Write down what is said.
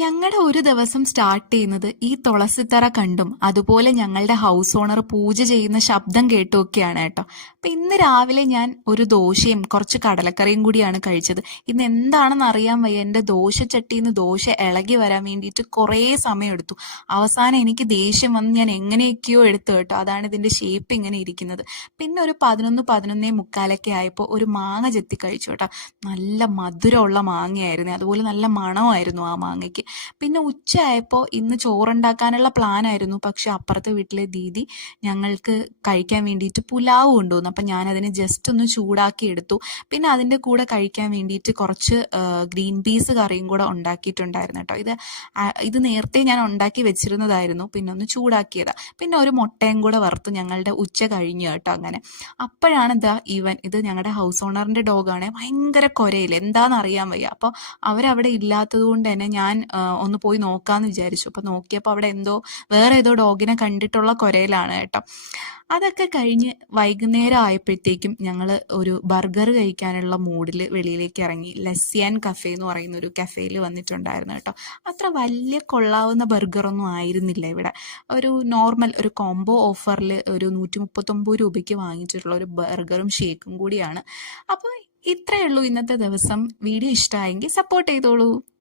ഞങ്ങളുടെ ഒരു ദിവസം സ്റ്റാർട്ട് ചെയ്യുന്നത് ഈ തുളസിത്തറ കണ്ടും അതുപോലെ ഞങ്ങളുടെ ഹൗസ് ഓണർ പൂജ ചെയ്യുന്ന ശബ്ദം കേട്ടുമൊക്കെയാണ് കേട്ടോ. അപ്പൊ ഇന്ന് രാവിലെ ഞാൻ ഒരു ദോശയും കുറച്ച് കടലക്കറിയും കൂടിയാണ് കഴിച്ചത്. ഇന്ന് എന്താണെന്ന് അറിയാൻ വയ്യ, എൻ്റെ ദോശച്ചട്ടിയിൽ നിന്ന് ദോശ ഇളകി വരാൻ വേണ്ടിയിട്ട് കുറേ സമയം എടുത്തു. അവസാനം എനിക്ക് ദേഷ്യം വന്ന് ഞാൻ എങ്ങനെയൊക്കെയോ എടുത്തു കേട്ടോ. അതാണ് ഇതിന്റെ ഷേപ്പ് ഇങ്ങനെ ഇരിക്കുന്നത്. പിന്നെ ഒരു 11-11:45 ആയപ്പോൾ ഒരു മാങ്ങ ചെത്തി കഴിച്ചു കേട്ടോ. നല്ല മധുരമുള്ള മാങ്ങയായിരുന്നു, അതുപോലെ നല്ല മണമായിരുന്നു ആ മാങ്ങയ്ക്ക്. പിന്നെ ഉച്ചയായപ്പോൾ ഇന്ന് ചോറുണ്ടാക്കാനുള്ള പ്ലാൻ ആയിരുന്നു. പക്ഷെ അപ്പുറത്തെ വീട്ടിലെ ദീദി ഞങ്ങൾക്ക് കഴിക്കാൻ വേണ്ടിയിട്ട് പുലാവ് കൊണ്ടുവന്നു. അപ്പം ഞാനതിനെ ജസ്റ്റ് ഒന്ന് ചൂടാക്കി എടുത്തു. പിന്നെ അതിൻ്റെ കൂടെ കഴിക്കാൻ വേണ്ടിയിട്ട് കുറച്ച് ഗ്രീൻ പീസ് കറിയും കൂടെ ഉണ്ടാക്കിയിട്ടുണ്ടായിരുന്നു കേട്ടോ. ഇത് നേരത്തെ ഞാൻ ഉണ്ടാക്കി വെച്ചിരുന്നതായിരുന്നു, പിന്നെ ഒന്ന് ചൂടാക്കിയതാ. പിന്നെ ഒരു മുട്ടയും കൂടെ വറുത്തു. ഞങ്ങളുടെ ഉച്ച കഴിഞ്ഞു കേട്ടോ. അങ്ങനെ അപ്പോഴാണ് ഇത് ഞങ്ങളുടെ ഹൗസ് ഓണറിന്റെ ഡോഗാണ്. ഭയങ്കര കൊരയില്ല, എന്താണെന്ന് അറിയാൻ വയ്യ. അപ്പോൾ അവരവിടെ ഇല്ലാത്തത് കൊണ്ട് തന്നെ ഞാൻ ഒന്ന് പോയി നോക്കാമെന്ന് വിചാരിച്ചു. അപ്പോൾ നോക്കിയപ്പോൾ അവിടെ വേറെ ഏതോ ഡോഗിനെ കണ്ടിട്ടുള്ള കൊരയിലാണ് കേട്ടോ. അതൊക്കെ കഴിഞ്ഞ് വൈകുന്നേരം ആയപ്പോഴത്തേക്കും ഞങ്ങൾ ഒരു ബർഗർ കഴിക്കാനുള്ള മൂഡിൽ വെളിയിലേക്ക് ഇറങ്ങി. ലസ്സിയാൻ കഫേ എന്ന് പറയുന്ന ഒരു കഫേയിൽ വന്നിട്ടുണ്ടായിരുന്നു കേട്ടോ. അത്ര വലിയ കൊള്ളാവുന്ന ബർഗറൊന്നും ആയിരുന്നില്ല ഇവിടെ. ഒരു നോർമൽ ഒരു കോംബോ ഓഫറിൽ ഒരു 139 രൂപയ്ക്ക് വാങ്ങിച്ചിട്ടുള്ള ഒരു ബർഗറും ഷേക്കും കൂടിയാണ്. അപ്പോൾ ഇത്രയേ ഉള്ളൂ ഇന്നത്തെ ദിവസം. വീഡിയോ ഇഷ്ടമായെങ്കിൽ സപ്പോർട്ട് ചെയ്തോളൂ.